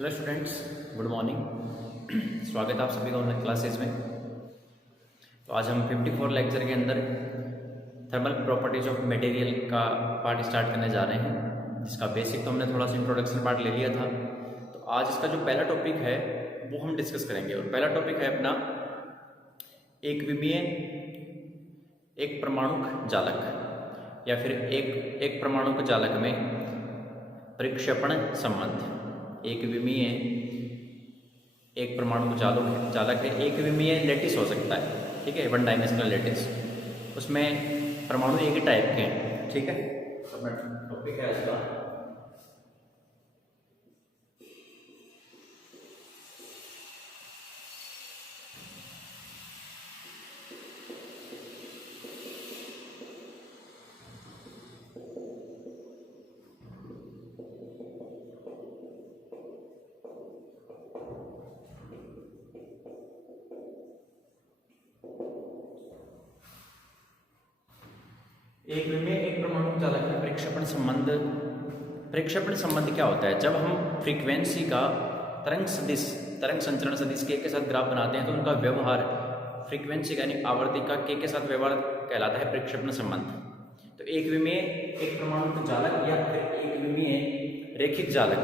Hello students, good morning. स्वागत है आप सभी का ऑनलाइन क्लासेस में। तो आज हम 54 लेक्चर के अंदर थर्मल प्रॉपर्टीज ऑफ मटेरियल का पार्ट स्टार्ट करने जा रहे हैं, जिसका बेसिक तो हमने थोड़ा सा इंट्रोडक्शन पार्ट ले लिया था। तो आज इसका जो पहला टॉपिक है वो हम डिस्कस करेंगे, और पहला टॉपिक है अपना एक विमीय एक परमाणुक जालक, या फिर एक परमाणुक जालक में प्रक्षेपण संबंध। एक विमीय एक परमाणु जालक है, एक विमीय लेटिस हो सकता है, ठीक है, वन डायमेंशनल लेटिस। उसमें परमाणु एक ही टाइप के हैं, ठीक है। टॉपिक है इसका एक विमीय एक परमाणु जालक में प्रक्षेपण संबंध। प्रक्षेपण संबंध क्या होता है? जब हम फ्रीक्वेंसी का तरंग संचरण सदिश के साथ ग्राफ बनाते हैं तो उनका व्यवहार फ्रीक्वेंसी का यानी आवर्ती का के साथ व्यवहार कहलाता है प्रक्षेपण संबंध। तो एक विमीय एक परमाणु जालक या फिर एक विमीय रेखिक जालक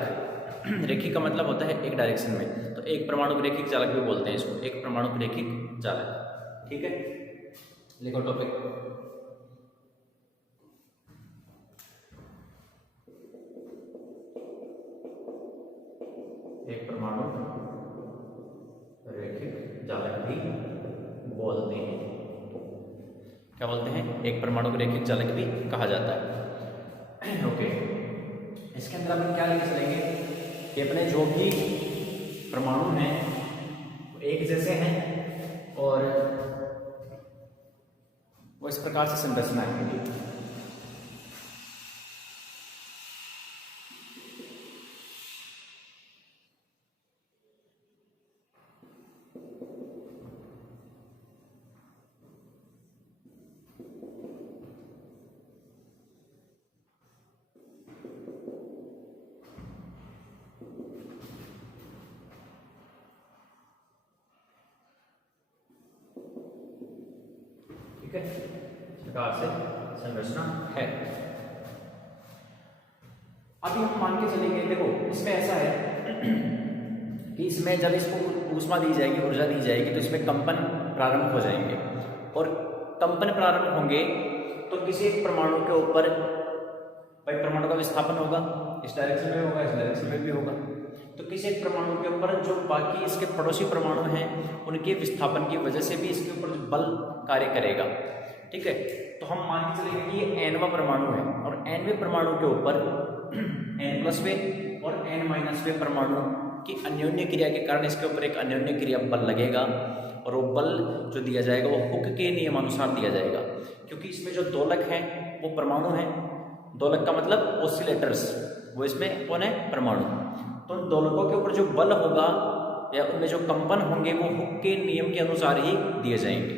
रेखिक का मतलब होता है एक डायरेक्शन में, तो एक परमाणु रेखिक जालक भी बोलते हैं इसको, एक परमाणु रेखिक जालक, ठीक है। लिखो टॉपिक। एक परमाणु रेखिक जालक भी बोलते हैं। क्या बोलते हैं? एक परमाणु रेखिक जालक भी कहा जाता है। ओके, इसके अंदर हम क्या लेके चलेंगे कि अपने जो भी परमाणु हैं वो एक जैसे हैं और वो इस प्रकार से संरचना है। ठीक है, इस प्रकार से संरचना है। अभी हम मान के चलेंगे, देखो इसमें ऐसा है कि इसमें जब इसको ऊष्मा दी जाएगी, ऊर्जा दी जाएगी, तो इसमें कंपन प्रारंभ हो जाएंगे, और कंपन प्रारंभ होंगे तो किसी एक परमाणु के ऊपर भाई परमाणु का विस्थापन होगा, इस डायरेक्शन में होगा, इस डायरेक्शन में भी होगा। तो किसी एक परमाणु के ऊपर जो बाकी इसके पड़ोसी परमाणु हैं उनके विस्थापन की वजह से भी इसके ऊपर जो बल कार्य करेगा, ठीक है। तो हम मान के चलेंगे कि ये nवां परमाणु है, और nवें परमाणु के ऊपर n+वें और n-वें परमाणु की अन्योन्य क्रिया के कारण इसके ऊपर एक अन्योन्य क्रिया बल लगेगा, और वो बल जो दिया जाएगा वो हुक के नियमानुसार दिया जाएगा, क्योंकि इसमें जो दोलक हैं वो परमाणु हैं। दोलक का मतलब ऑसिलेटर्स, वो इसमें कौन है? परमाणु। तो उन दोलकों के ऊपर जो बल होगा या उनमें जो कंपन होंगे वो हुक के नियम के अनुसार ही दिए जाएंगे,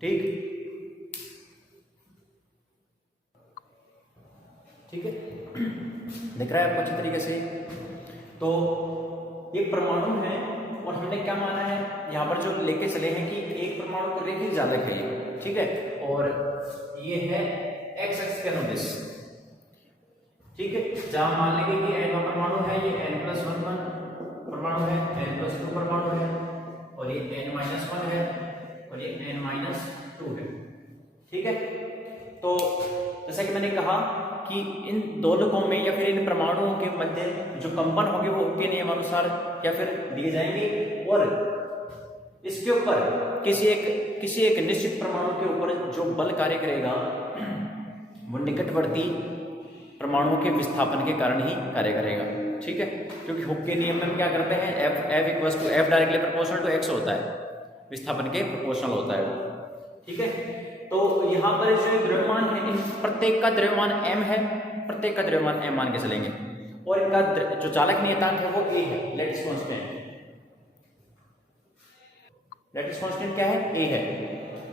ठीक है। दिख रहा है आपको अच्छी तरीके से? तो ये परमाणु है, और हमने क्या माना है यहाँ पर जो लेके चले हैं कि एक परमाणु का रेखिक जालक है ये, ठीक है, और ये है x एक्स के अनुदिश, ठीक है। जहां मान लेंगे कि n परमाणु है, ये n+1 परमाणु है, n+2 परमाणु है, और ये n-1 है, और ये n-2 है, ठीक है। तो जैसा कि मैंने कहा कि इन दोलकों में या फिर इन परमाणुओं के मध्य जो कंपन होंगे वो के नियमानुसार या फिर दिए जाएंगे, और इसके ऊपर किसी एक निश्चित परमाणु के ऊपर जो बल कार्य करेगा वो निकटवर्ती परमाणुओं के विस्थापन के कारण ही कार्य करेगा, ठीक है। क्योंकि हुक के नियम में क्या करते हैं, F directly proportional to x होता है, विस्थापन के प्रोपोर्शनल होता है वो, ठीक है। तो यहाँ पर जो द्रव्यमान है, इन प्रत्येक का द्रव्यमान m है, प्रत्येक का द्रव्यमान m मान के चलेंगे, और इनका जो चालक नियतांक है वो a है, लेटिस कांस्टेंट। लेटिस कांस्टेंट क्या है? a है,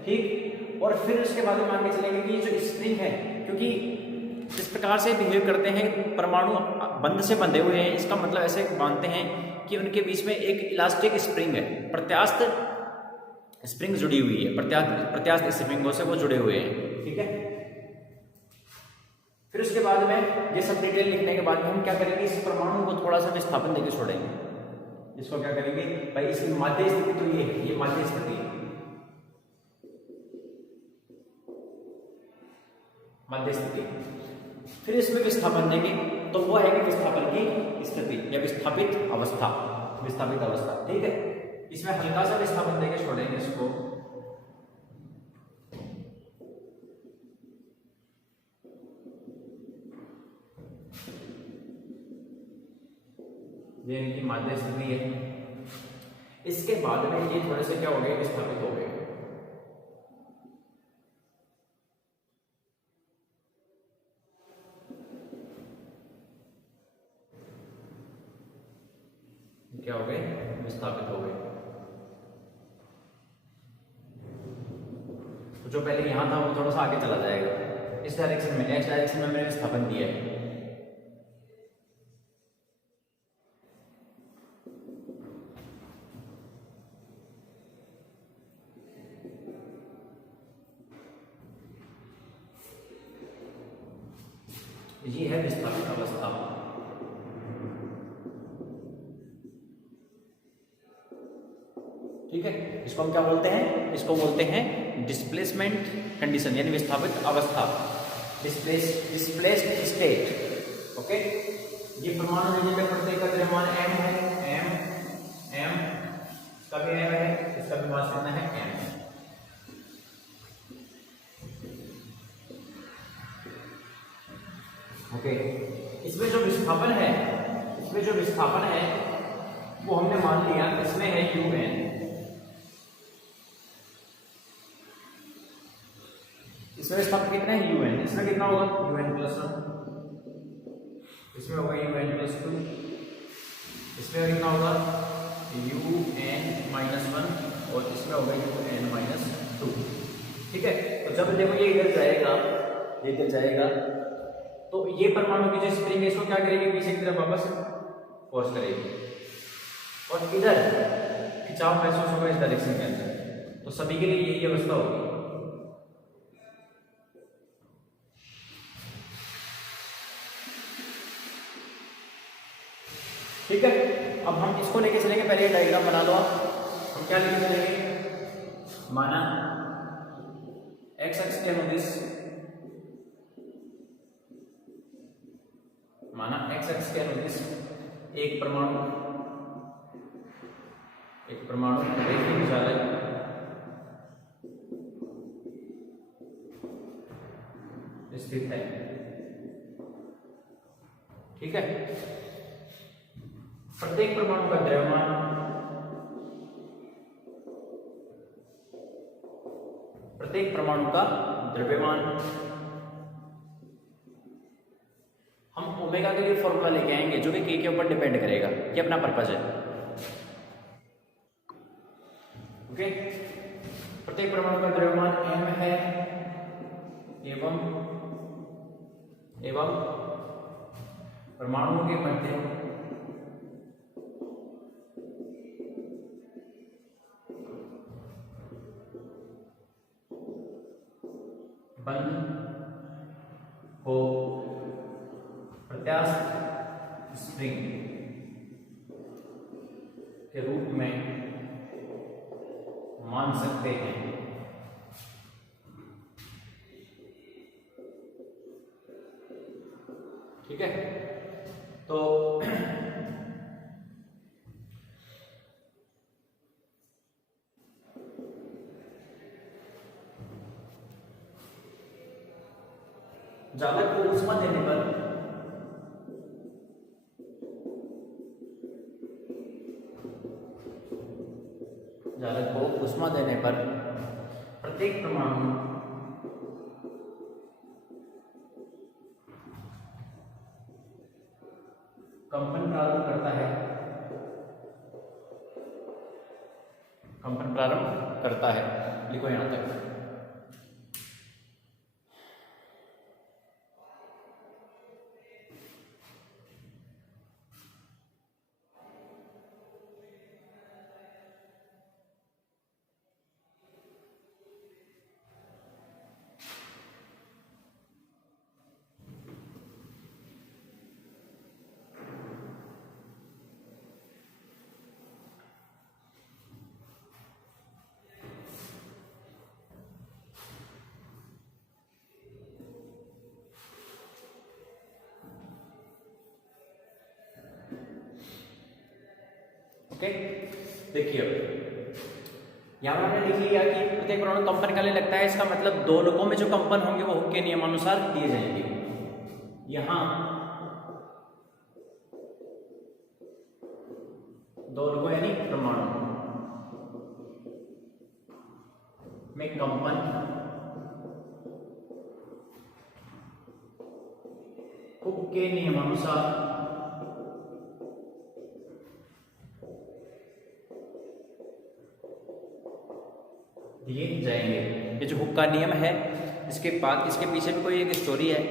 ठीक। और फिर उसके बाद मान के चलेंगे कि जो स्प्रिंग है, क्योंकि इस प्रकार से बिहेव करते हैं, परमाणु बंध से बंधे हुए हैं, इसका मतलब ऐसे मानते हैं कि उनके बीच में एक इलास्टिक स्प्रिंग है, प्रत्यास्थ स्प्रिंग जुड़ी हुई है, प्रत्यास्थ स्प्रिंगों से वो जुड़े हुए हैं। ठीक है, फिर उसके बाद में ये सब डिटेल लिखने के बाद में हम क्या करेंगे, इस परमाणु को थोड़ा सा विस्थापन देकर छोड़ेंगे। इसको क्या करेंगे भाई, इसकी माध्य स्थिति तो ये है, ये माध्य स्थिति है, माध्य स्थिति। फिर इसमें विस्थापन देंगे तो वो है कि विस्थापन की स्थिति या विस्थापित अवस्था, विस्थापित अवस्था। ठीक है, इसमें हल्का सा विस्थापन देके छोड़ेंगे इसको। ये इनकी माध्य स्थिति है। इसके बाद में ये थोड़े से क्या हो गए, विस्थापित हो गए। क्या हो गए, विस्थापित हो गए। तो जो पहले यहां था वो थोड़ा सा आगे चला जाएगा, इस डायरेक्शन में, एक्स डायरेक्शन में मैंने विस्थापन दिया है। ये है विस्थापित अवस्था। ठीक है, इसको हम क्या बोलते हैं, इसको बोलते हैं डिस्प्लेसमेंट कंडीशन, यानी विस्थापित अवस्था, डिस्प्लेस्ड स्टेट। ओके, ये परमाणु नीचे पे प्रत्येक का द्रव्यमान m है, m का भी m है, इसका भी मास कितना है, m। ओके, इसमें जो विस्थापन है, इसमें जो विस्थापन है वो हमने मान लिया, इसमें है un। इसमें विस्थापन कितना है, un। इसमें कितना होगा, un+1, इसमें होगा un+2, इसमें कितना होगा, un-1, और इसमें होगा un-2। ठीक है, तो जब देखो ये इधर जाएगा, ये इधर जाएगा, तो ये परमाणु की जो स्प्रिंग है इसको क्या करेगी, पीछे की तरफ वापस फोर्स करेगी, और इधर खिंचाव महसूस होगा इस डायरेक्शन के अंदर। तो सभी के लिए यही अवस्था होगी। ठीक है, अब हम इसको लेके चलेंगे, पहले डायग्राम बना लो आप। हम क्या लेके चलेंगे, माना एक्स एक्स के अनुदिश, माना एक्स एक्स के अनुदिश एक परमाणु रेखीय चालक स्थित है। ठीक है, प्रत्येक परमाणु का द्रव्यमान हम ओमेगा के लिए फॉर्मूला लेके आएंगे जो कि के ऊपर डिपेंड करेगा, ये अपना पर्पज है। ओके, प्रत्येक परमाणु का द्रव्यमान m है, एवं परमाणु के मध्य बंध हो प्रत्यास्थ स्प्रिंग के रूप में मान सकते हैं। ठीक है, तो जालक को ऊष्मा देने पर प्रत्येक परमाणु कंपन प्रारंभ करता है। लिखो यहां तक। ओके, देखिए अब यहाँ पर हमने लिख लिया कि प्रत्येक परमाणु कंपन काले लगता है, इसका मतलब दो लोगों में जो कंपन होंगे वो हुक के नियमानुसार दिए जाएंगे। यहाँ दो लोगों यानी परमाणु में कंपन हुक के नियमानुसार दिए जाएंगे। ये जो हुक का नियम है, इसके बाद इसके पीछे भी कोई एक स्टोरी है,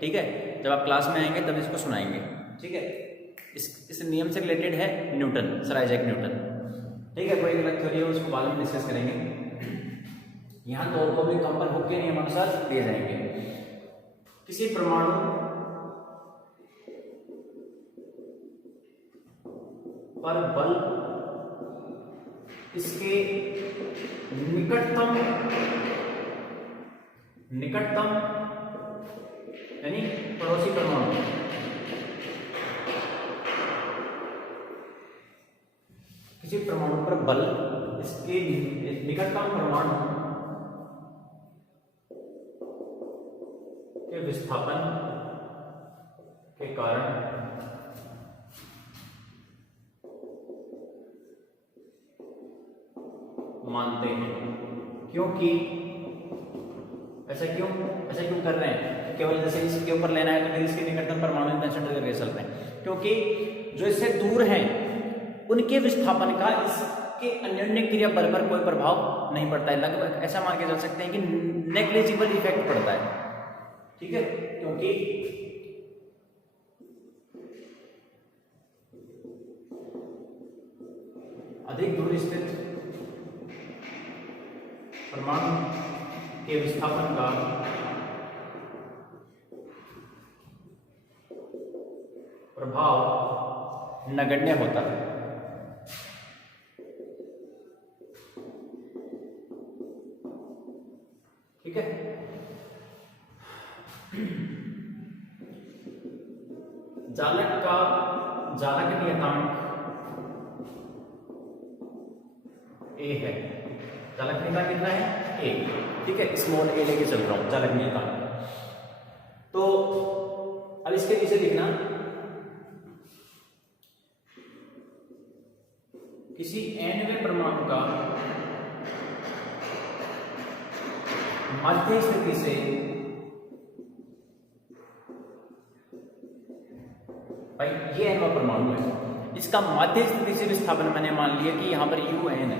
ठीक है, जब आप क्लास में आएंगे तब इसको सुनाएंगे, ठीक है। इस नियम से रिलेटेड है न्यूटन, सर आइजैक न्यूटन, ठीक है। कोई अलग थ्योरी है उसको बाद में डिस्कस करेंगे। यहाँ दो लोगों में कंपन हुक के नियमानुसार दिए जाएंगे। किसी परमाणु पर बल इसके निकटतम यानी पड़ोसी परमाणु किसी परमाणु पर बल इसके निकटतम परमाणु के विस्थापन के कारण मानते हैं। क्योंकि ऐसा क्यों कर रहे हैं? केवल जैसे इसके ऊपर लेना है तो फिर इसके निकटतम परमाणु कंसिडर करके चल रहे हैं, क्योंकि जो इससे दूर हैं उनके विस्थापन का इसके अन्योन्य क्रिया बल पर कोई प्रभाव नहीं पड़ता है। लगभग ऐसा मान के चल सकते हैं कि नेग्लिजिबल इफेक्ट पड़ता है, ठीक है। क्योंकि अधिक दूर स्थित परमाणु के विस्थापन का प्रभाव नगण्य होता है। ठीक है। जालक नियतांक ए है। चालक नियतांक कितना है? ए, ठीक है। स्मॉल ए लेके चल रहा हूं चालक नियतांक। तो अब इसके पीछे लिखना, किसी nवें परमाणु का मध्य स्थिति से भाई ये nवां परमाणु है, इसका मध्य स्थिति से विस्थापन मैंने मान लिया कि यहां पर UN है।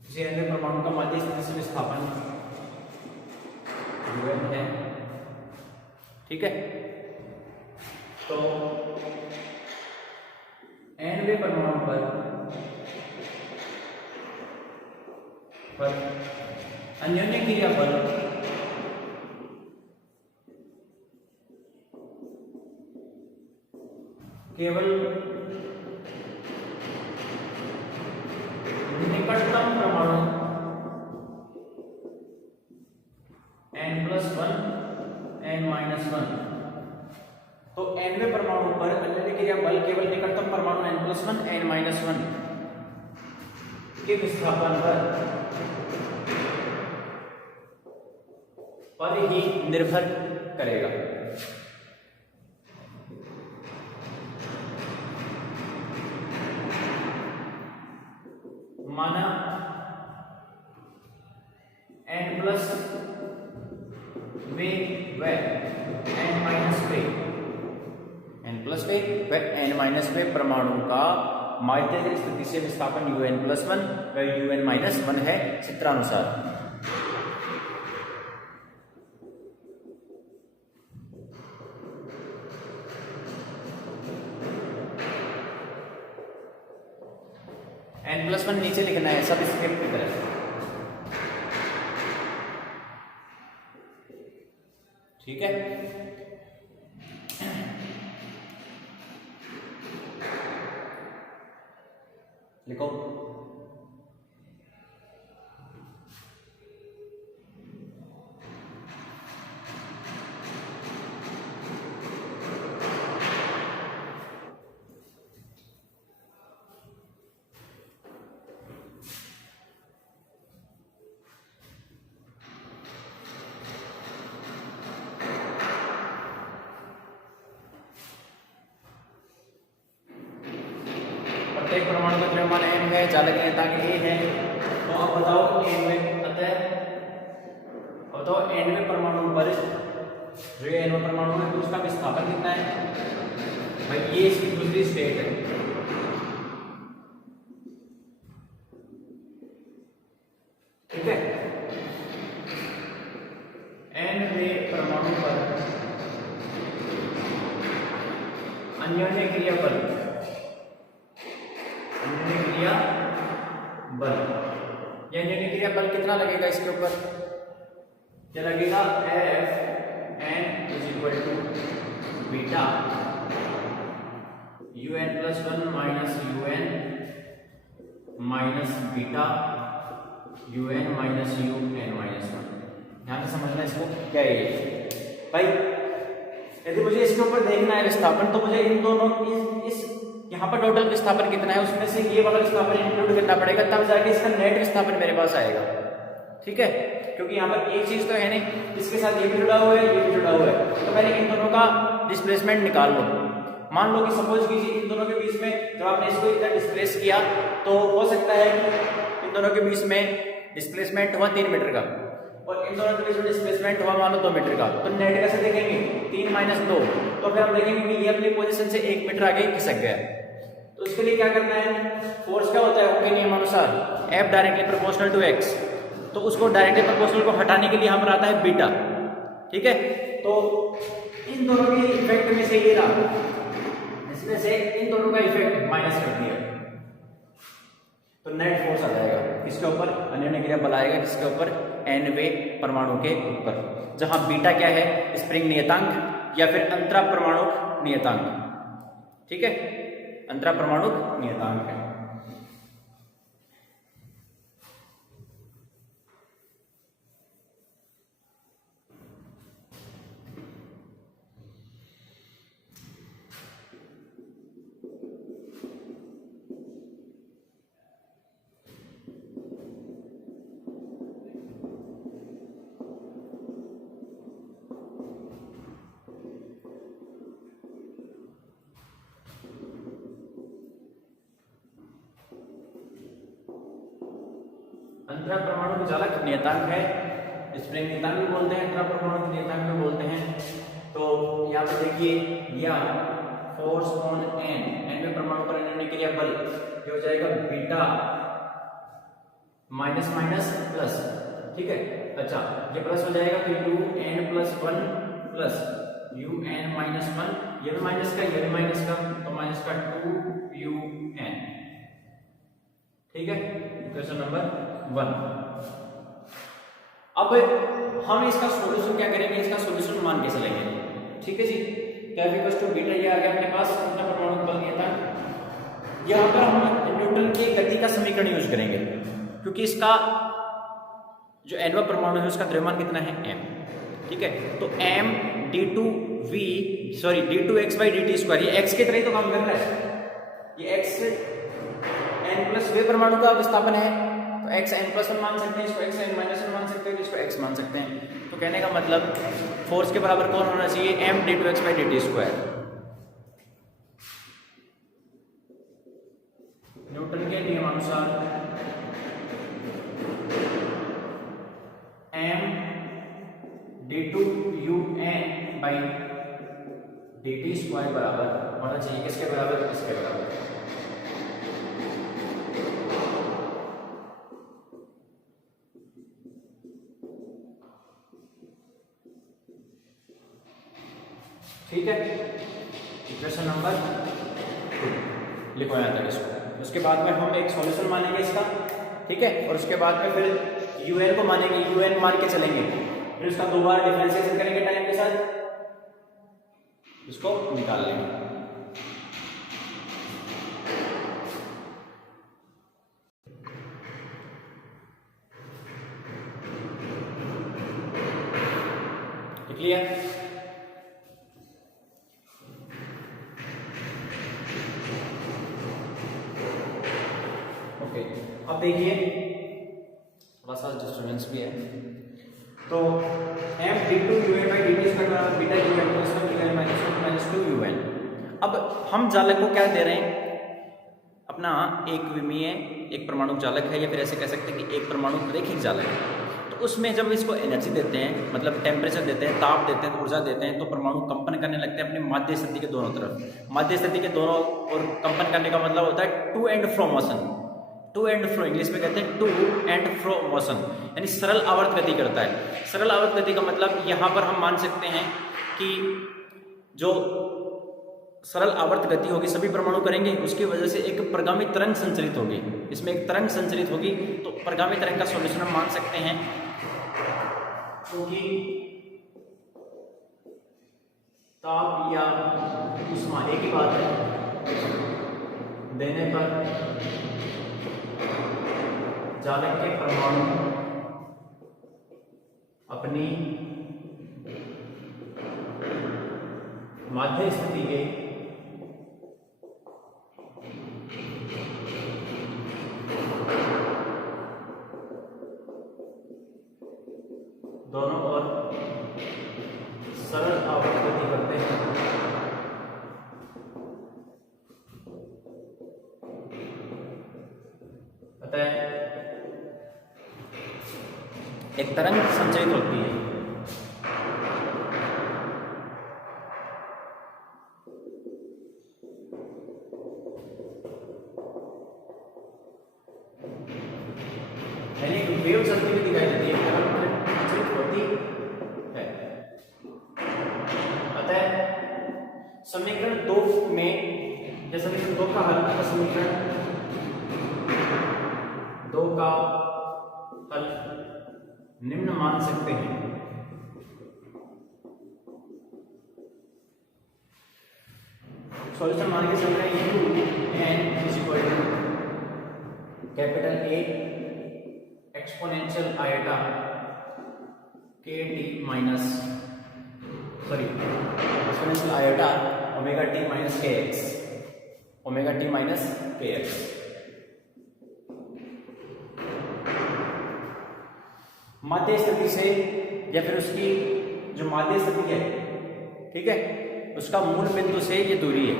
किसी nवें परमाणु का मध्य स्थिति से विस्थापन UN है, ठीक है। तो nवें परमाणु पर अन्योन्य क्रिया बल केवल निकटतम परमाणु n+1 n-1, तो nवें परमाणु पर अन्योन्य क्रिया बल केवल निकटतम परमाणु n+1 n-1 के विस्थापन पर ही निर्भर करेगा। माना n+ वेग व n-वे परमाणु का माध्यिक स्थिति से विस्थापन UN+1 व UN-1 है चित्रानुसार। n+1 नीचे लिखना है सब स्क्रिप्ट की तरह, ठीक है। लिखो प्रत्येक परमाणु का द्रव्यमान m है, चालक नियतांक a है। तो अब बताओ nवें परमाणु पर जो ये nवां परमाणु है उसका विस्थापन कितना है भाई, ये इसकी दूसरी स्टेट है, ठीक है। nवें परमाणु पर अन्योन्य क्रिया बल, अन्योन्य क्रिया बल कितना लगेगा इसके ऊपर, क्या लगेगा, Fn is equal to beta un+1 minus un minus beta un minus un-1। ध्यान से समझना इसको, क्या है ये भाई। यदि मुझे इसके ऊपर देखना है विस्थापन, तो मुझे इन दोनों इस यहाँ पर टोटल विस्थापन कितना है उसमें से ये वाला विस्थापन इंक्लूड करना पड़ेगा, तब जाके इसका नेट विस्थापन मेरे पास आएगा, ठीक है। क्योंकि यहाँ पर एक चीज तो है नहीं, इसके साथ ये भी जुड़ा हुआ है, ये भी जुड़ा हुआ है, तो मैंने इन दोनों का डिस्प्लेसमेंट निकाल लो। मान लो कि सपोज कीजिए इन दोनों के बीच में जब आपने इसको इधर डिस्प्लेस किया तो हो सकता है कि इन दोनों के बीच में डिस्प्लेसमेंट हुआ 3 मीटर का, और इन दोनों के बीच में डिस्प्लेसमेंट हुआ मान लो 2 मीटर का। तो नेट कैसे देखेंगे, 3 माइनस 2, तो फिर हम देखेंगे कि ये अपनी पोजीशन से 1 मीटर आगे खिसक गया। तो उसके लिए क्या करना है, फोर्स क्या होता है ओके नियमानुसार, F directly proportional to x, तो उसको डायरेक्टली प्रोपोर्शनल को हटाने के लिए हम आता है बीटा, ठीक है। तो इन दोनों के इफेक्ट में से ये रहा, इसमें से इन दोनों का इफेक्ट माइनस कर दिया, तो नेट फोर्स आ जाएगा किसके ऊपर, अन्योन्य क्रिया बल आएगा किसके ऊपर, nवें परमाणु के ऊपर, जहां बीटा क्या है, स्प्रिंग नियतांक या फिर अंतरा परमाणु नियतांक, ठीक है, अंतरा परमाणु नियतांक है। अंतरा परमाणु चालक नियतांक है, स्प्रिंग नियतांक भी बोलते हैं, अंतरा परमाणु नियतांक भी बोलते हैं। तो यहाँ पे देखिए, या फोर्स ऑन एन में परमाणु पर अन्योन्य क्रिया बल ये हो जाएगा बीटा माइनस माइनस प्लस, ठीक है। अच्छा, ये प्लस हो जाएगा तो un+1 प्लस un-1, ये भी माइनस का, ये भी माइनस का, तो माइनस का 2un, ठीक है, क्वेश्चन नंबर 1। अब हम इसका सॉल्यूशन क्या करेंगे, इसका सॉल्यूशन मान के चलेंगे, ठीक है जी। F = बीटा ये आ गया अपने पास, अंतरा परमाणु बल नियतांक। यहाँ पर हम न्यूटन की गति का समीकरण यूज करेंगे, क्योंकि इसका जो nवां परमाणु है उसका द्रव्यमान कितना है, m, ठीक है। तो m d2x/dt², ये x की तरह ही तो काम कर रहा है, ये x n+वे परमाणु का विस्थापन है, तो x n+1 मान सकते हैं, इसको x n-1 मान सकते हैं, इसको x मान सकते हैं। तो कहने का मतलब फोर्स के बराबर कौन होना चाहिए, m d2x/dt²। न्यूटन के नियमानुसार m d2un/dt² बराबर होना चाहिए किसके बराबर, इसके बराबर। ठीक है, इक्वेशन नंबर 2 लिखो यहाँ तक इसको। उसके बाद में हम एक सॉल्यूशन मानेंगे इसका, ठीक है, और उसके बाद में फिर un को मानेंगे, un मान के चलेंगे, फिर उसका 2 बार डिफरेंशिएशन करेंगे टाइम के साथ, इसको निकाल लेंगे। लिख लिया, अब देखिए थोड़ा सा डिस्टर्बेंस भी है, तो m d2un/dt² beta un+1 -2un। अब हम जालक को क्या दे रहे हैं, अपना एक विमीय एक परमाणु चालक है, या फिर ऐसे कह सकते हैं कि एक परमाणु रैखिक चालक है। तो उसमें जब इसको एनर्जी देते हैं, मतलब टेम्परेचर देते हैं, ताप देते हैं, ऊर्जा देते हैं, तो परमाणु कंपन करने लगते हैं अपने माध्य स्थिति के दोनों तरफ। माध्य स्थिति के दोनों और कंपन करने का मतलब होता है to and fro motion. To and fro English में कहते हैं टू एंड फ्रो मोशन, यानी सरल आवर्त गति करता है। सरल आवर्त गति का मतलब यहाँ पर हम मान सकते हैं कि जो सरल आवर्त गति होगी सभी परमाणु करेंगे, उसकी वजह से एक प्रगामी तरंग संचरित होगी। इसमें एक तरंग संचरित होगी, तो प्रगामी तरंग का सॉल्यूशन हम मान सकते हैं, क्योंकि ताप या ऊष्मा एक ही बात है देने पर चालक के परमाणु अपनी माध्य स्थिति के दोनों ओर सरल आवर्त गति करते हैं। अतः एक तरंग संचरित होती है। वेव चलती हुई दिखाई देती है, संचरित होती है। अतः समीकरण 2 में, जैसा समीकरण 2 का हल है, समीकरण 2 का हल निम्न मान सकते हैं। सॉल्यूशन मान के चल रहे हैं n is equal to capital A exponential iota exponential iota omega t minus k x, omega t minus k x. माध्य स्थिति से या फिर उसकी जो माध्य स्थिति है, ठीक है, उसका मूल बिंदु से ये दूरी है।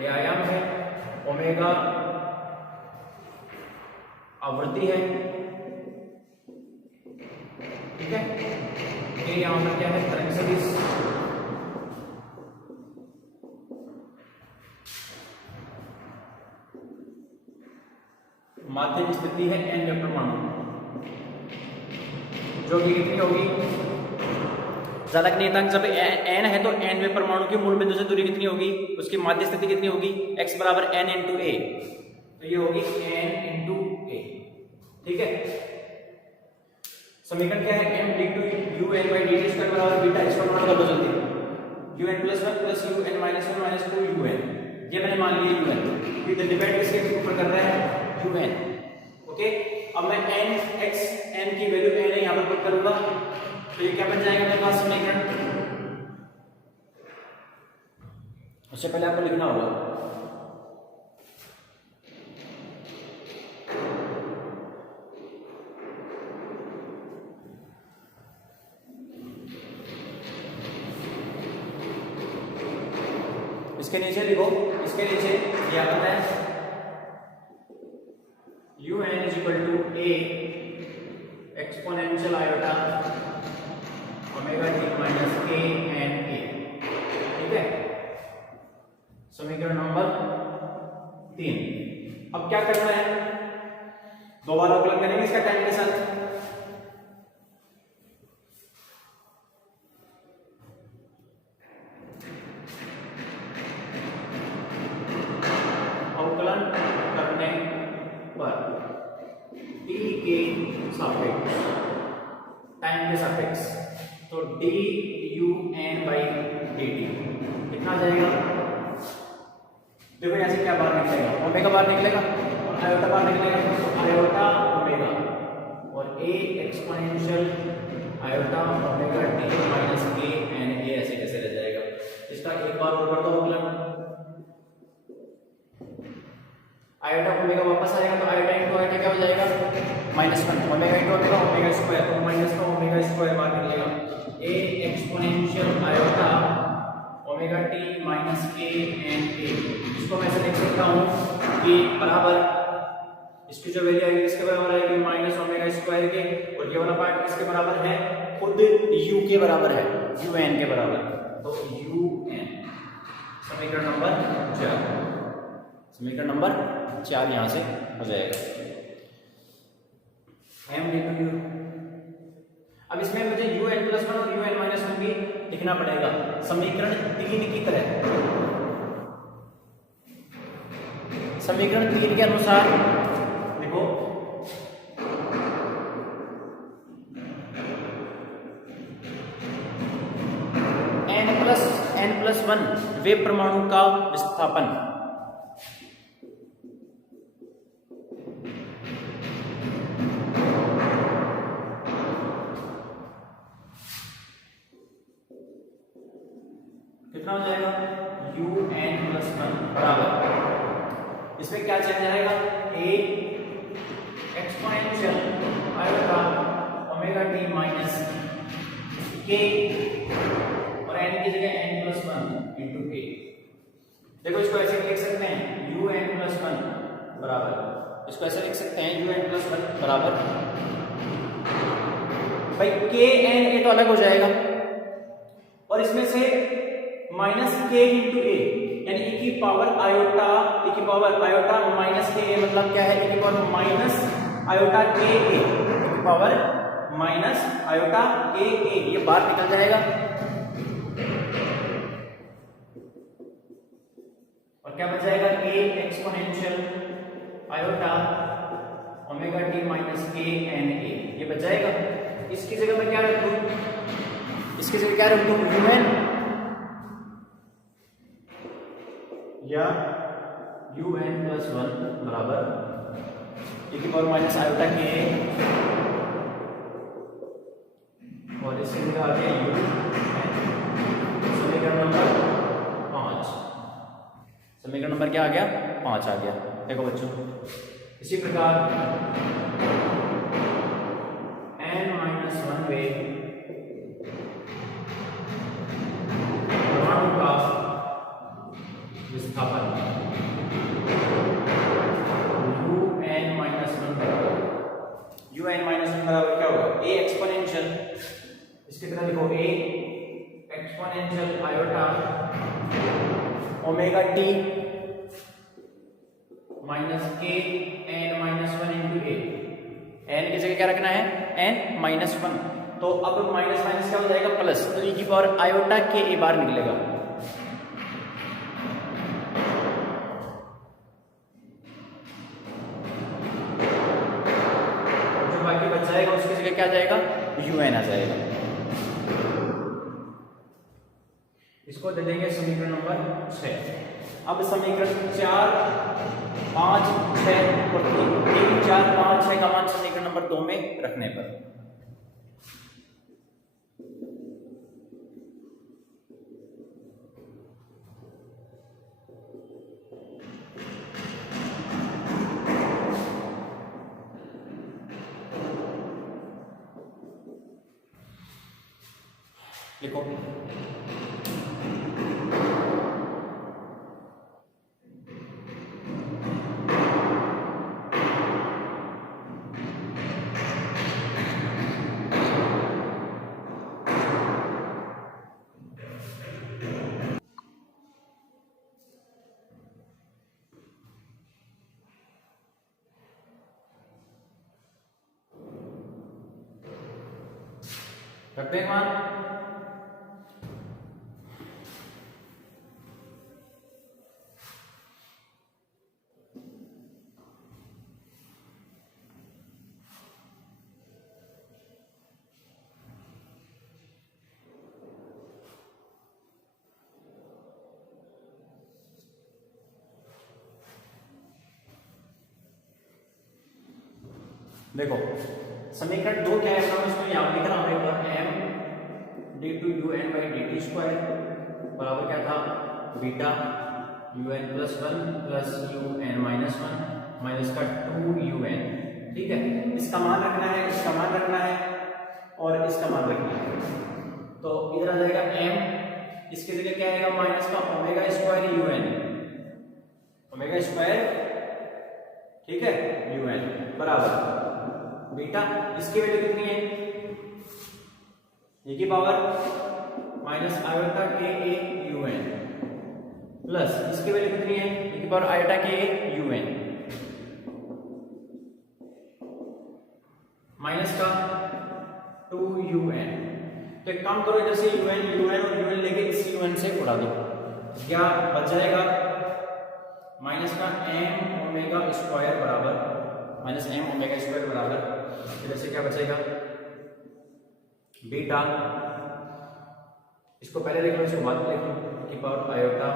ये आयाम है, ओमेगा आवृत्ति है, ठीक है। ये यहां पर क्या है, तरंग सदिश। माध्य स्थिति है n में परमाणु, जो कि कितनी होगी, चालक नियतांक जब n है तो n में परमाणु के मूल बिंदु से दूरी कितनी होगी, उसकी माध्य स्थिति कितनी होगी, x बराबर n इंटू a, तो ये होगी n इंटू a, ठीक है। समीकरण क्या है, m d2 un by dt square बराबर बीटा, इसको नोट कर लो जल्दी, un plus 1 plus un minus 1 minus 2 un, ये मैंने मान लिया un, ये डिपेंड किसके ऊपर कर रहा है, un, ओके। अब मैं n x n की वैल्यू n है यहां पर पुट करूंगा, तो ये क्या बन जाएगा मेरे पास समीकरण। उससे पहले आपको लिखना होगा इसके नीचे लिखो, इसके नीचे क्या आता है, un is equal to a exponential iota omega t minus k n a, ठीक है। समीकरण नंबर 3। अब क्या करना है, दो बार अवकलन करेंगे इसका टाइम के साथ। अवकलन करने पर t के सापेक्ष, टाइम के सापेक्ष, तो d u n by dt कितना आ जाएगा, देखो यहां से क्या बाहर निकलेगा, ओमेगा बाहर निकलेगा और आयोटा बाहर निकलेगा, तो आयोटा ओमेगा और a exponential iota omega t minus k n a ऐसे कैसे रह जाएगा। इसका एक बार और कर दो अवकलन, आयोटा ओमेगा वापस आएगा, तो आयोटा इंटू आयोटा क्या हो जाएगा, -1 omega into omega, omega square, तो माइनस का ओमेगा स्क्वायर बाहर निकलेगा, ए exponential iota omega t minus के एन ए, इसको मैं ऐसे लिख सकता हूँ कि बराबर इसकी जो वैल्यू आएगी किसके बराबर आएगी माइनस ओमेगा स्क्वायर के, और ये वाला पार्ट किसके बराबर है खुद u के बराबर है, un के बराबर। तो un समीकरण नंबर 4, समीकरण नंबर 4 यहां से हो जाएगा m डी टू। अब इसमें मुझे un प्लस 1 और un माइनस 1 भी लिखना पड़ेगा समीकरण 3 की तरह। समीकरण 3 के अनुसार देखो n प्लस 1 वे परमाणु का विस्थापन कितना हो जाएगा un प्लस 1 बराबर, इसमें क्या चेंज आएगा a exponential iota omega t minus के और n की जगह n प्लस 1 इंटू के। देखो इसको ऐसे लिख सकते हैं un प्लस 1 बराबर, इसको ऐसे लिख सकते हैं un प्लस 1 बराबर भाई के एन ए तो अलग हो जाएगा और इसमें से माइनस के इंटू ए, यानी e की पावर आयोटा माइनस के ए, मतलब क्या है e की पावर माइनस आयोटा के ए, e की पावर माइनस आयोटा के ए, ये बाहर निकल जाएगा और क्या बच जाएगा a exponential iota omega t minus के एन ए, ये बच जाएगा। इसकी जगह मैं क्या रख दूं, इसकी जगह क्या रख दूं un या un प्लस 1 बराबर e की पावर माइनस आयोटा के और इससे जगह आ गया u, समीकरण नंबर 5, समीकरण नंबर क्या आ गया 5 आ गया। देखो बच्चों इसी प्रकार n-1 वे परमाणु का विस्थापन un-1 बराबर क्या होगा a एक्सपोनेंशियल, इसकी तरह लिखो a exponential iota omega t minus के n माइनस 1 इंटू ए, n की जगह क्या रखना है n माइनस 1, तो अब माइनस माइनस क्या हो जाएगा प्लस, तो e की पावर आयोटा के ए बाहर निकलेगा। जो बाकी बच जाएगा उसकी जगह क्या जाएगा un आ जाएगा। इसको दे देंगे समीकरण नंबर 6। अब समीकरण 4, 5, 6 और 3 4 5 6 का मान समीकरण नंबर 2 में रखने पर लिखो रखते हैं मान। देखो समीकरण 2 क्या है, मैं इसको यहां लिख रहा हूं एक बार, m d2 un by dt square बराबर क्या था beta un plus 1 plus un minus 1 minus का 2un। ठीक है, इसका मान रखना है, इसका मान रखना है और इसका मान रखना है। तो इधर आ जाएगा m, इसके जगह क्या आएगा माइनस का omega square un, omega square, ठीक है, un बराबर बीटा, इसकी वैल्यू कितनी है e की पावर माइनस आयोटा के ए un प्लस इसकी वैल्यू कितनी है e की पावर आयोटा के ए un माइनस का 2un। तो एक काम करो, इधर से un और un लेके इस un से उड़ा दो, क्या बच जाएगा माइनस का m ओमेगा स्क्वायर बराबर माइनस m ओमेगा स्क्वायर बराबर, इधर से क्या बचेगा बीटा, इसको पहले लिख लो, इसको बाद में लिख लो, e की पावर आयोटा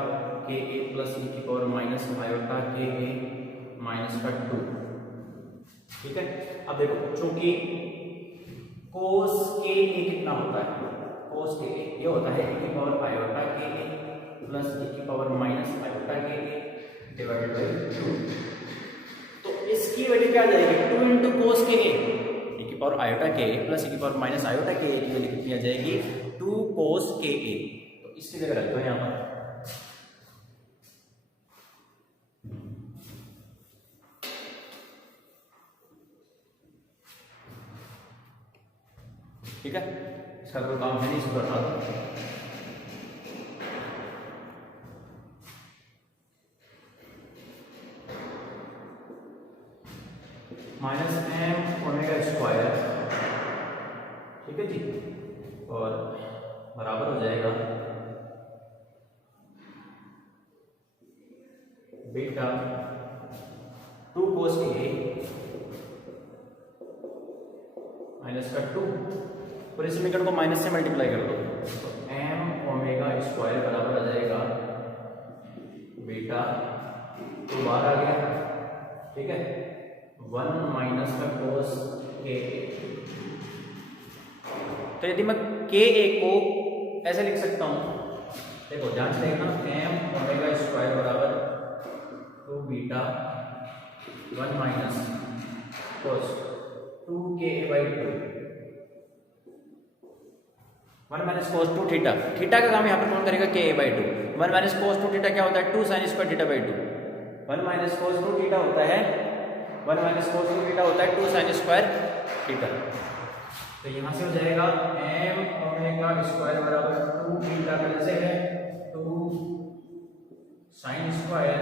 के ए प्लस e की पावर माइनस आयोटा के ए माइनस का 2, ठीक है। अब देखो, चूंकि कोस के ए कितना होता है, कोस के ए ये होता है e की पावर आयोटा के ए प्लस e की पावर माइनस आयोटा के ए डिवाइडेड बाय 2। तो इसकी वैल्यू क्या आ जाएगी 2 इंटू कोस के ए, e की पावर आयोटा के ए प्लस e की पावर माइनस आयोटा के ए की वैल्यू कितनी आ जाएगी 2 कोस के ए। तो इसकी जगह रख दो यहां पर, ठीक है, इसका कोई काम है नहीं, इसको हटा दो। माइनस m ओमेगा स्क्वायर, ठीक है जी, और बराबर हो जाएगा बीटा 2 कोस के ए माइनस का 2, पूरे समीकरण को माइनस से मल्टीप्लाई कर दो, तो m ओमेगा स्क्वायर बराबर आ जाएगा बीटा 2 बाहर आ गया, ठीक है, 1 माइनस का कोस के ए। तो यदि मैं के ए को ऐसे लिख सकता हूं, देखो जांच देखना, m ओमेगा स्क्वायर बराबर 2 बीटा 1 माइनस कोस 2 के ए by 2, 1 minus cos 2 theta, theta का काम यहाँ पर कौन करेगा के ए बाई 2, 1 माइनस कोस 2 थीटा क्या होता है 2 sine square theta by 2, 1 minus cos 2 theta होता है 1 माइनस कोस 2 थीटा होता है 2 साइन स्क्वायर थीटा। तो यहाँ से हो जाएगा m ओमेगा स्क्वायर बराबर 2 थीटा का जैसे है 2 साइन स्क्वायर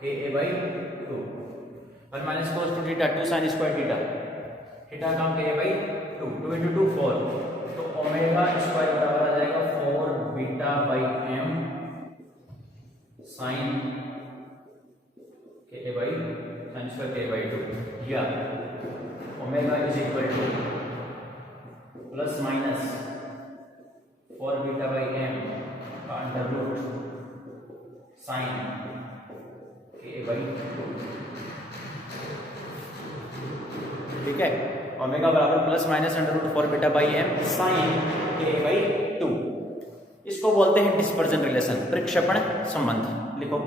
के ए by 2, 1 minus cos 2 theta 2 sine square theta, theta काम के ए बाई 2, 2 इंटू 2 4, तो ओमेगा स्क्वायर बराबर आ जाएगा 4 beta by m sine k A by sine square के ए बाई 2, या omega is equal to plus minus 4 beta by m का under root sine k A by 2, ठीक है, ओमेगा बराबर plus minus under root 4 beta by m sine k A by 2। इसको बोलते हैं dispersion relation, प्रक्षेपण संबंध, लिखो।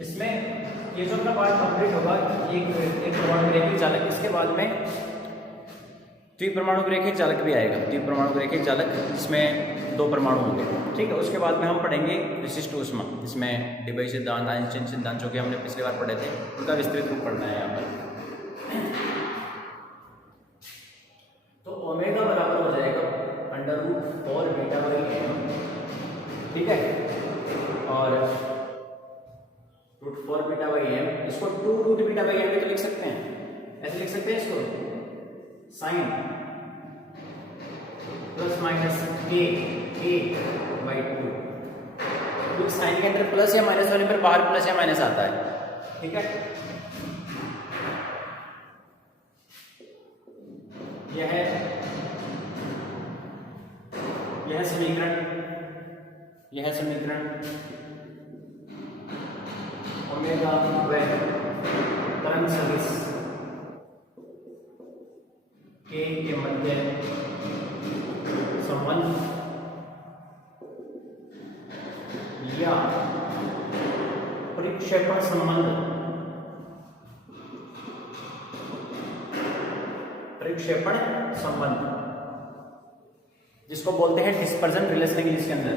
इसमें ये जो अपना पार्ट कंप्लीट होगा, एक परमाणु रेखीय चालक, इसके बाद में द्विपरमाणु रेखीय चालक भी आएगा, द्विपरमाणु रेखीय चालक जिसमें 2 परमाणु होंगे, ठीक है। उसके बाद में हम पढ़ेंगे विशिष्ट ऊष्मा, जिसमें डिबई सिद्धांत, आइंस्टीन सिद्धांत जो कि हमने पिछली बार पढ़े थे, उनका विस्तृत रूप पढ़ना है यहाँ पर। तो ओमेगा बराबर हो जाएगा under root 4 beta by m, ठीक है, और रूट 4 बीटा बाई m, इसको 2 रूट बीटा बाई m भी तो लिख सकते हैं, ऐसे लिख सकते हैं इसको, sine plus minus k by 2, क्योंकि साइन के अंदर प्लस या माइनस होने पर बाहर प्लस या माइनस आता है, ठीक है। यह समीकरण यह है समीकरण। ओमेगा व तरंग सदिश के मध्य संबंध या परिक्षेपण संबंध, परिक्षेपण संबंध जिसको बोलते हैं डिस्पर्जन रिलेशन इंग्लिश के अंदर,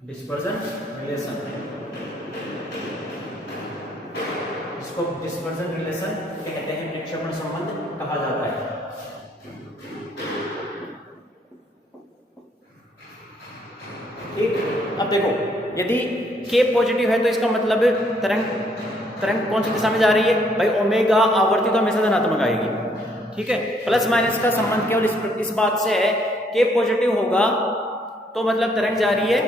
डिस्पर्जन रिलेशन, इसको डिस्पर्जन रिलेशन कहते हैं, परिक्षेपण संबंध कहा जाता है। ठीक, अब देखो यदि K पॉजिटिव है तो इसका मतलब तरंग कौन सी दिशा में जा रही है भाई, ओमेगा आवर्ती तो हमेशा धनात्मक आएगी। ठीक है, प्लस माइनस का संबंध केवल इस बात से है, K पॉजिटिव होगा तो मतलब तरंग जा रही है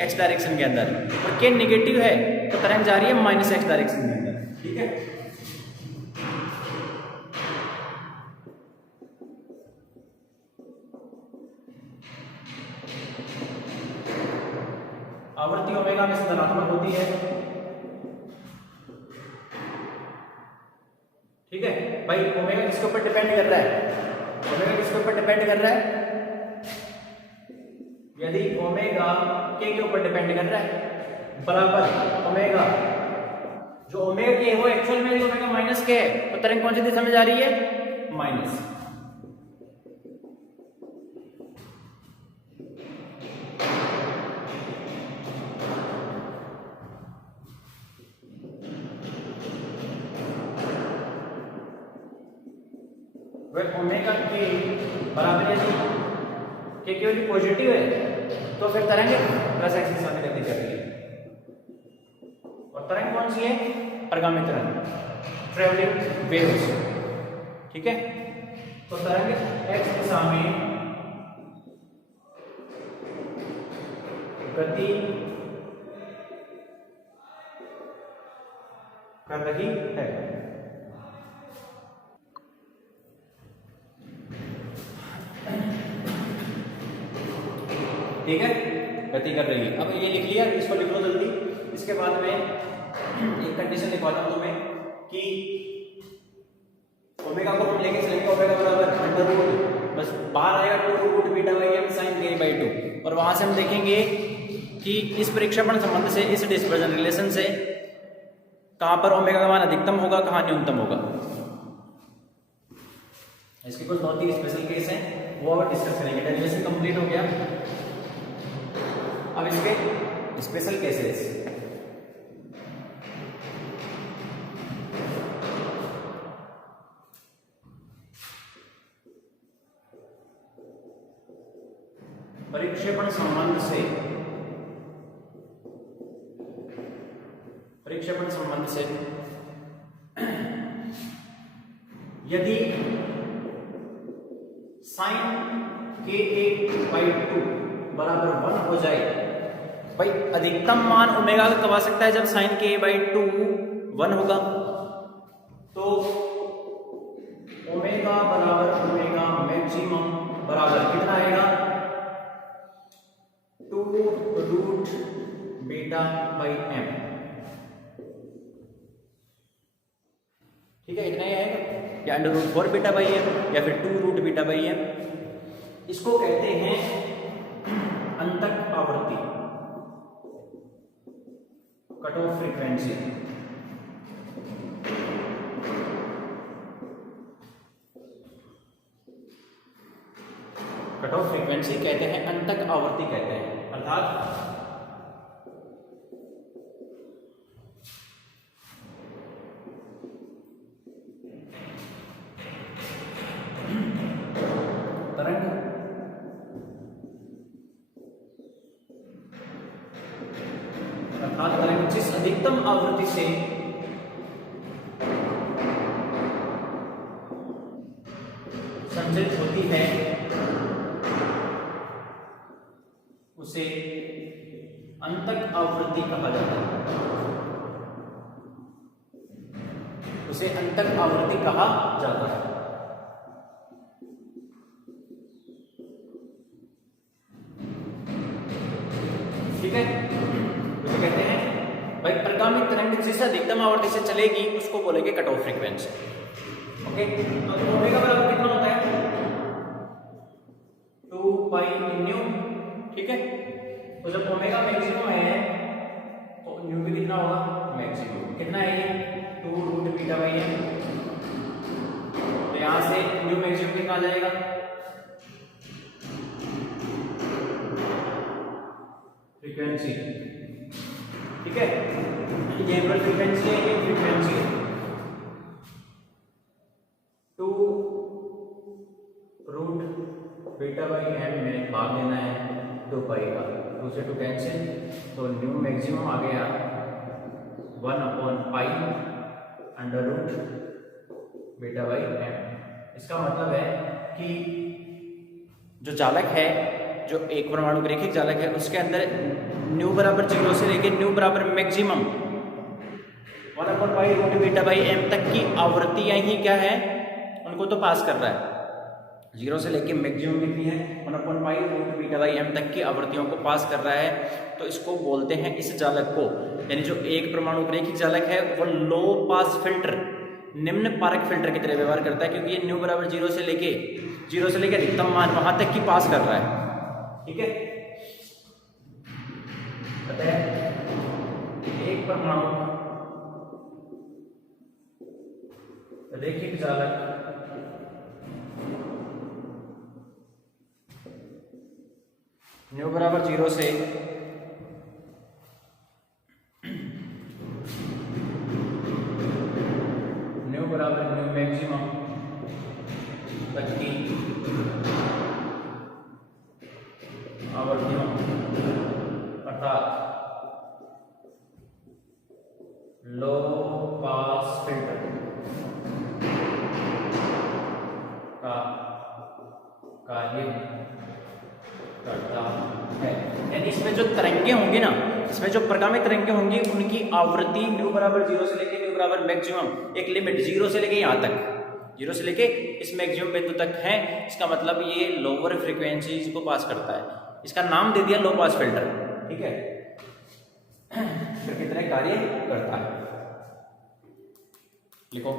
x डायरेक्शन के अंदर, और K नेगेटिव है तो तरंग जा रही है माइनस x डायरेक्शन के अंदर। ठीक है, आवर्ती ओमेगा में धनात्मक होती है। ठीक है भाई, ओमेगा किसके ऊपर डिपेंड कर रहा है, ओमेगा किसके ऊपर डिपेंड कर रहा है, यदि ओमेगा K के ऊपर डिपेंड कर रहा है बराबर ओमेगा, जो ओमेगा K हो एक्चुअल में ओमेगा माइनस K है, तो तरंग कौन सी दिशा में जा रही है, माइनस। ओमेगा K बराबर यदि K की वैल्यू पॉजिटिव है तो फिर तरंग प्लस एक्स दिशा में गति कर रही है, और तरंग कौन सी है, प्रगामी तरंग, ट्रेवलिंग वेव्स। ठीक है, तो तरंग एक्स दिशा में गति कर रही है। ठीक है, गति कर रही है। अब ये लिख लिया, इसको लिख लो जल्दी। इसके बाद में एक कंडीशन लिखवाता हूं तुम्हें कि ओमेगा को हम लेके चलेंगे, ओमेगा बराबर अंडर रूट, बस बाहर आएगा 2 root beta by m sine k by 2, और वहां से हम देखेंगे कि इस परिक्षेपण संबंध से, इस डिस्पर्जन रिलेशन से कहां पर ओमेगा का मान अधिकतम होगा, कहां न्यूनतम होगा। इसके कुछ 2-3 स्पेशल केस हैं, वो अब डिस्कस करेंगे। डेरिवेशन कंप्लीट हो गया, अब इसके स्पेशल केसेस। परिक्षेपण संबंध से, परिक्षेपण संबंध से यदि साइन K1/2 बराबर 1 हो जाए, भाई अधिकतम मान ओमेगा का कब आ सकता है, जब साइन K/2 1 होगा, तो ओमेगा बराबर ओमेगा मैक्सिमम बराबर कितना आएगा, 2 रूट बीटा बाई एम। ठीक है, इतना ही आएगा, या under root 4 beta by m, या फिर 2 रूट बीटा बाई एम। इसको कहते हैं अंतक आवृत्ति, cut off frequency. Cut off frequency कहते हैं, अंतक आवृत्ति कहते हैं, अर्थात तरंग जिस अधिकतम आवृत्ति से संचरित होती है उसे अंतक आवृत्ति कहा जाता है, उसे अंतक आवृत्ति कहा जाता है। से अधिकतम आवृत्ति से चलेगी उसको बोलेंगे कट ऑफ फ्रीक्वेंसी। ओके, तो ओमेगा बराबर कितना होता है 2 पाई न्यू। ठीक है, तो जब ओमेगा मैक्सिमम है तो न्यू भी कितना होगा मैक्सिमम। कितना है ये 2 रूट बीटा बाई एम। तो यहां से न्यू मैक्सिमम कितना आ जाएगा फ्रीक्वेंसी। ठीक है, ये एंगुलर फ्रीक्वेंसी है, ये फ्रीक्वेंसी है। 2 रूट बीटा बाई एम में भाग देना है 2 पाई का, 2 से 2 कैंसिल, तो न्यू मैक्सिमम आ गया 1 upon pi under root beta by m. इसका मतलब है कि जो चालक है, जो एक परमाणु रैखिक चालक है, उसके अंदर न्यू बराबर 0 से लेके न्यू बराबर maximum 1 upon pi root beta by m तक की आवृत्तियां ही क्या है उनको तो पास कर रहा है। 0 से लेके मैक्सिमम कितनी है 1 upon pi root beta by m तक की आवृत्तियों को पास कर रहा है। तो इसको बोलते हैं, इस चालक को, यानी जो एक परमाणु रैखिक चालक है वो लो पास फिल्टर, निम्न पारक फिल्टर की तरह व्यवहार करता है, क्योंकि ये न्यू बराबर 0 से लेके अधिकतम मान वहां तक की पास कर रहा है। ठीक है, पता है एक परमाणु रैखिक चालक न्यू बराबर 0 से न्यू बराबर न्यू मैक्सिमम तक की आवृत्तियों अर्थात लो पास फिल्टर का कार्य करता है। यानी इसमें जो तरंगे होंगी ना, इसमें जो प्रगामी तरंगे होंगी, उनकी आवृत्ति न्यू बराबर 0 से लेके न्यू बराबर मैक्सिमम, एक लिमिट 0 से लेके यहाँ तक, 0 से लेके इस मैक्सिमम बिंदु तक है। इसका मतलब ये लोअर फ्रीक्वेंसीज को पास करता है। इसका नाम दे दिया लो पास फिल्टर। ठीक है, फिर कितने कार्य करता है लिखो।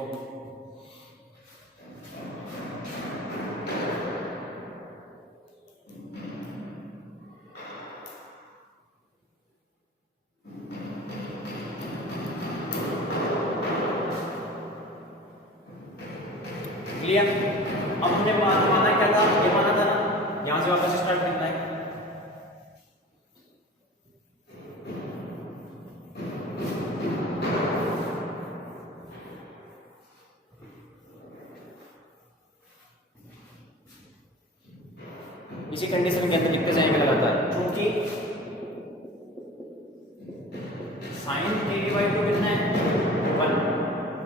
क्लियर? अब हमने माना क्या था, ये माना था ना, यहां से वापस स्टार्ट करना है। इसी कंडीशन के अंदर लिखते जाएंगे लगातार, क्योंकि साइन k/2 कितना है 1,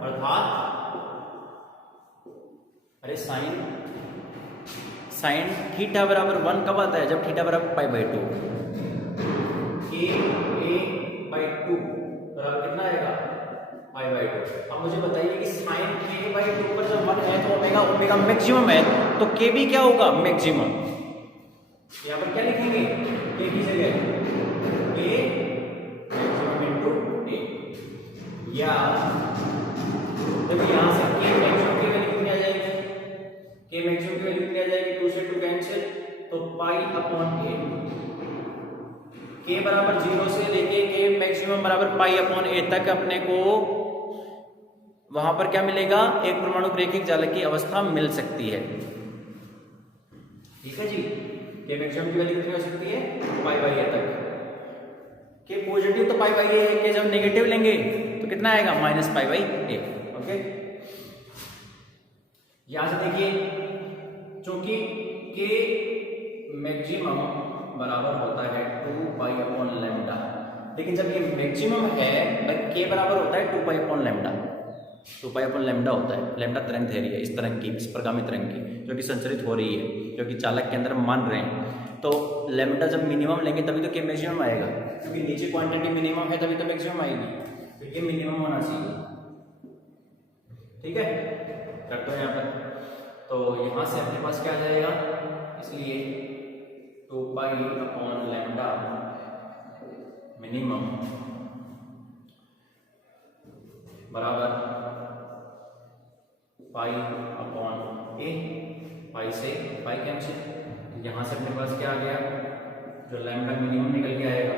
अर्थात अरे साइन थीटा बराबर 1 कब आता है, जब थीटा बराबर π/2। k/2 बराबर कितना आएगा π/2। अब मुझे बताइए कि साइन k/2 पर जब 1 है तो ओमेगा मैक्सिमम है, तो k भी क्या होगा मैक्सिमम। यहाँ पर क्या लिखेंगे k की जगह k मैक्सिमम इनटू a, या जब यहाँ से k मैक्सिमम की वैल्यू कितनी आ जाएगी, k मैक्सिमम की वैल्यू कितनी आ जाएगी 2 से 2 कैंसिल, तो π/a। k बराबर 0 से लेके k मैक्सिमम बराबर π/a तक अपने को वहां पर क्या मिलेगा, एक परमाणु रैखिक चालक की अवस्था मिल सकती है। ठीक है जी, k मैक्सिमम की वैल्यू कितनी हो सकती है π/a तक। k पॉजिटिव तो π/a है, k जब नेगेटिव लेंगे तो कितना आएगा -π/a। ओके, यहां से देखिए, चूंकि k मैक्सिमम बराबर होता है 2π/λ, लेकिन जब ये मैक्सिमम है k बराबर होता है 2π/λ। 2π/λ होता है, लैम्डा तरंग थ्योरी है, इस तरंग की, इस प्रगामी तरंग की, जो कि संचरित हो रही है, जो कि चालक के अंदर मान रहे हैं। तो लैम्डा जब मिनिमम लेंगे तभी तो k मैक्सिमम आएगा, क्योंकि नीचे क्वांटिटी मिनिमम है तभी तो मैक्सिमम आएगी, तो ये मिनिमम होना चाहिए। ठीक है, करते हैं यहाँ पर, तो यहाँ से अपने पास क्या आ जाएगा, इसलिए 2π/λ मिनिमम बराबर पाई अपॉन ए, पाई से पाई कैंसिल, यहाँ से अपने पास क्या आ गया, जो लैम्डा मिनिमम निकल के आएगा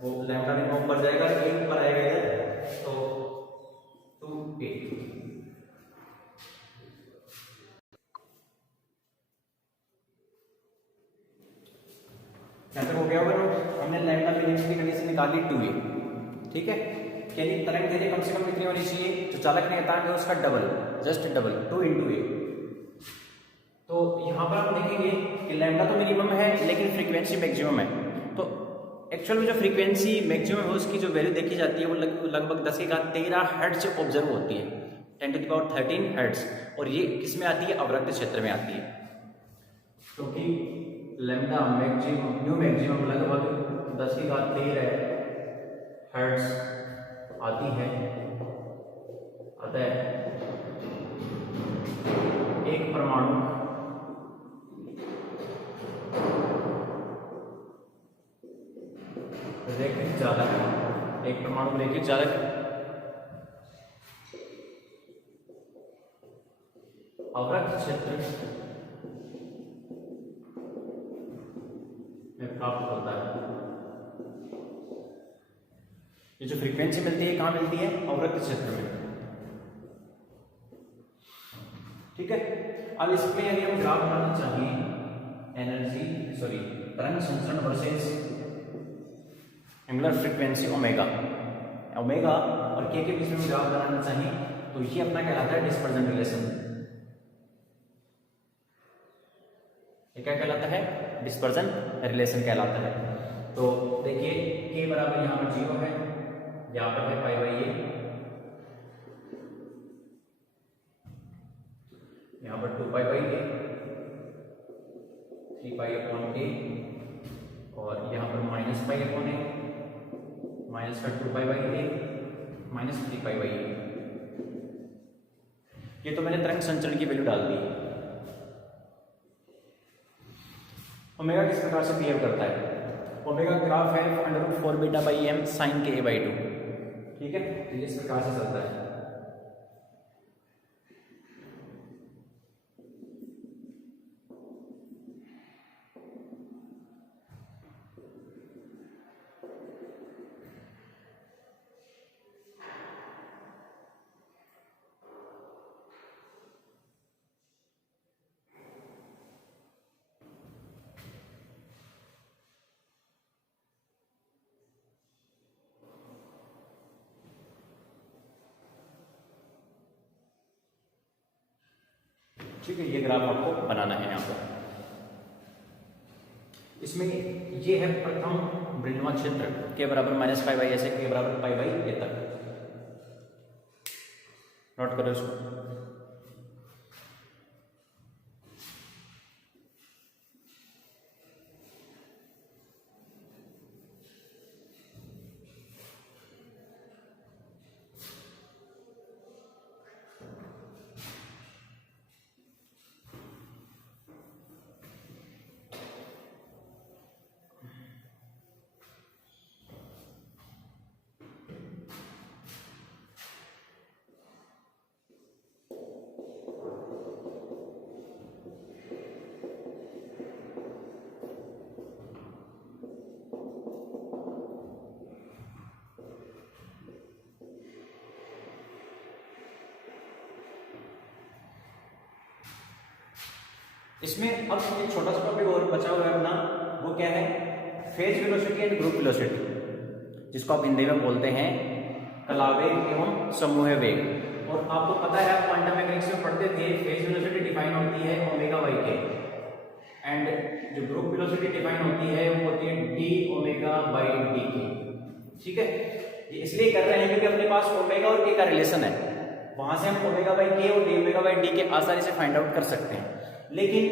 वो लैम्डा मिनिमम ऊपर जाएगा, एक ऊपर आएगा इधर, तो 2a। यहाँ तक हो गया होगा। हमने लैम्डा मिनिमम की कंडीशन निकाली 2a, ठीक है। यानी तरंग दैर्घ्य कम से कम कितनी होनी चाहिए, जो चालक नियतांक है उसका डबल, जस्ट डबल, 2 × a। तो यहाँ पर आप देखेंगे कि लैम्डा तो मिनिमम है लेकिन फ्रीक्वेंसी मैक्सिमम है। तो एक्चुअल में जो फ्रीक्वेंसी मैक्सिमम है उसकी जो वैल्यू देखी जाती है वो लगभग 10⁻13 हर्ट्ज से ऑब्जर्व होती है, 10⁻13 हर्ट्ज। और ये किस में आती है, अवरक्त क्षेत्र में आती है, क्योंकि लैम्डा मैक्सिमम न्यू मैक्सिमम लगभग 10⁻13 हर्ट्ज आती है। अतः एक परमाणु रैखिक चालक, एक परमाणु रैखिक चालक अवरक्त क्षेत्र में प्राप्त होता है। ये जो फ्रीक्वेंसी मिलती है कहाँ मिलती है, अवरक्त क्षेत्र में, ठीक है। अब इसमें यदि हम ग्राफ बनाना चाहिए तरंग संचरण वर्सेस एंगुलर फ्रीक्वेंसी ओमेगा और के बीच में ग्राफ बनाना चाहिए, तो ये अपना कहलाता है डिस्पर्जन रिलेशन। ये क्या कहलाता है, डिस्पर्जन रिलेशन कहलाता है। तो देखिए के बराबर यहाँ पर 0 है, यहाँ पर है पाई बाई ए, यहाँ पर 2 pi by A, 3 pi upon ए, और यहाँ पर minus pi upon A, minus का 2 pi by A, minus 3 pi by A. ये तो मैंने तरंग संचरण की वैल्यू डाल दी। ओमेगा किस प्रकार से बिहेव करता है, ओमेगा ग्राफ है √4 बीटा बाई एम साइन के a/2, ठीक है। तो इस प्रकार से चलता है। ठीक है, ये ग्राफ आपको बनाना है यहाँ पर। इसमें ये है प्रथम ब्रिन्वा क्षेत्र के बराबर -पाई बाई ए से के बराबर पाई बाई ए तक। नोट करो इसको। इसमें अब एक छोटा सा टॉपिक और बचा हुआ है अपना, वो क्या है, phase velocity and group velocity, जिसको आप हिंदी में बोलते हैं कलावेग एवं समूह वेग। और आपको पता है, आप क्वांटम मैकेनिक्स में पढ़ते थे, फेज वेलोसिटी डिफाइन होती है ओमेगा बाई के, एंड जो ग्रुप वेलोसिटी डिफाइन होती है वो होती है डी ओमेगा बाई डी के। ठीक है, ये इसलिए कर रहे हैं क्योंकि अपने पास ओमेगा और के का रिलेशन है, वहां से हम ओमेगा बाई के और डी ओमेगा बाई डी के आसानी से फाइंड आउट कर सकते हैं। लेकिन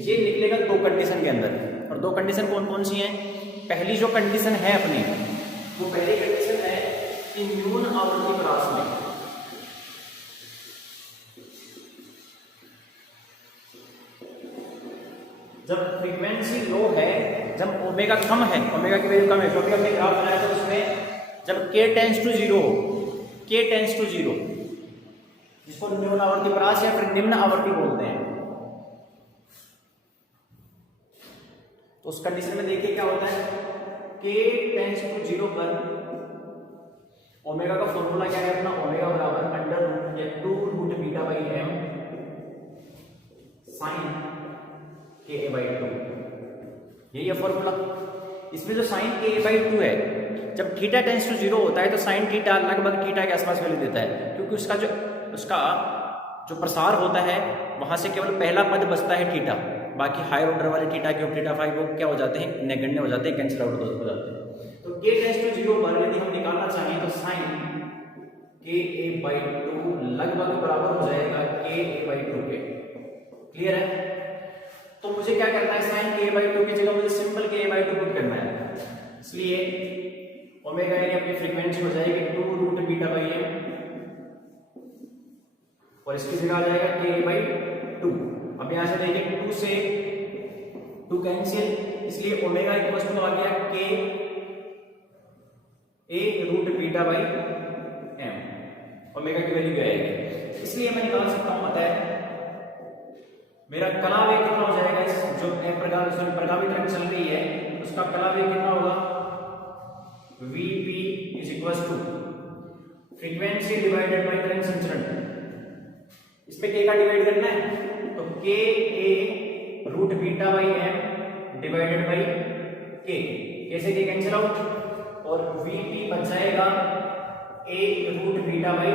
ये निकलेगा दो कंडीशन के अंदर, और दो कंडीशन कौन कौन सी हैं। पहली जो कंडीशन है अपनी, वो पहली कंडीशन है कि न्यून आवृत्ति परास में जब फ्रीक्वेंसी लो है, जब ओमेगा कम है, ओमेगा की वैल्यू कम है, क्योंकि हमने ग्राफ बनाया था उसमें जब k टेंड्स टू 0 हो, k k टेंस टू 0, जिसको न्यून आवर्ती परास या फिर निम्न आवर्ती बोलते हैं। तो उस कंडीशन में देखिए क्या होता है, k टेंस टू 0 पर ओमेगा का फॉर्मूला क्या है अपना, ओमेगा बराबर अंडर रूट या 2 root beta by m sine ka by 2, यही है फॉर्मूला। इसमें जो साइन ka बाई 2 है, जब थीटा टेंस टू 0 होता है तो साइन थीटा लगभग थीटा के आसपास वैल्यू देता है, क्योंकि उसका जो प्रसार होता है वहां से केवल पहला पद बचता है थीटा, बाकी हायर ऑर्डर वाले थीटा क्यूब थीटा फाई वो क्या हो जाते हैं, नेगेटिव हो जाते हैं, कैंसिल आउट हो जाते हैं। तो k टेंस टू 0 पर यदि हम निकालना चाहें तो साइन ka बाई 2 लगभग बराबर हो जाएगा ka बाई 2 के। क्लियर है? तो मुझे क्या करना है, साइन ka बाई 2 की जगह मुझे सिंपल ka बाई 2 पुट करना है, इसलिए ओमेगा यानी अपनी फ्रीक्वेंसी हो जाएगी 2 रूट बीटा बाई m और इसकी जगह आ जाएगा k बाई 2। अब यहां से देखिए 2 से 2 कैंसिल, इसलिए ओमेगा इक्वल टू आ गया k a root beta by m, omega की वैल्यू क्या आएगी, इसलिए मैं निकाल सकता हूं अतः मेरा कला वेग कितना हो जाएगा, इस जो प्रगामी तरंग चल रही है उसका कला वेग कितना होगा, vp is equal to frequency divided by तरंग संचरण। इसमें k का डिवाइड करना है तो k a root beta by m divided by k, कैसे k कैंसिल आउट और vp बच जाएगा a root beta by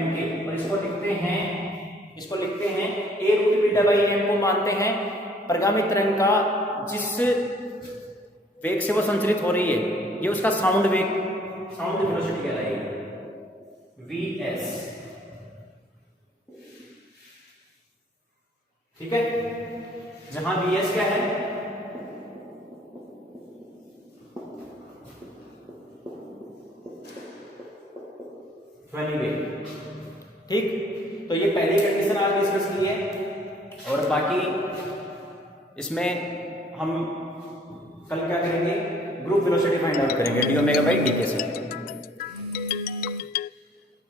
m के, और इसको लिखते हैं a root beta by m को मानते हैं प्रगामी तरंग का जिस वेग से वो संचरित हो रही है, ये उसका साउंड वेग, साउंड वेलोसिटी कहलाएगी vs। ठीक है, जहां vs क्या है, ध्वनि वेग। ठीक, तो ये पहली कंडीशन आज डिस्कस की है, और बाकी इसमें हम कल क्या करेंगे, ग्रुप वेलोसिटी फाइंड आउट करेंगे डी ओमेगा बाई डी के से,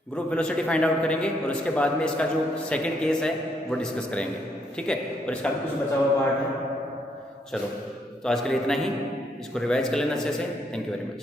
ग्रुप वेलोसिटी फाइंड आउट करेंगे, और उसके बाद में इसका जो सेकंड केस है वो डिस्कस करेंगे। ठीक है, और इसका भी कुछ बचा हुआ पार्ट है। चलो, तो आज के लिए इतना ही, इसको रिवाइज कर लेना अच्छे से। Thank you very much.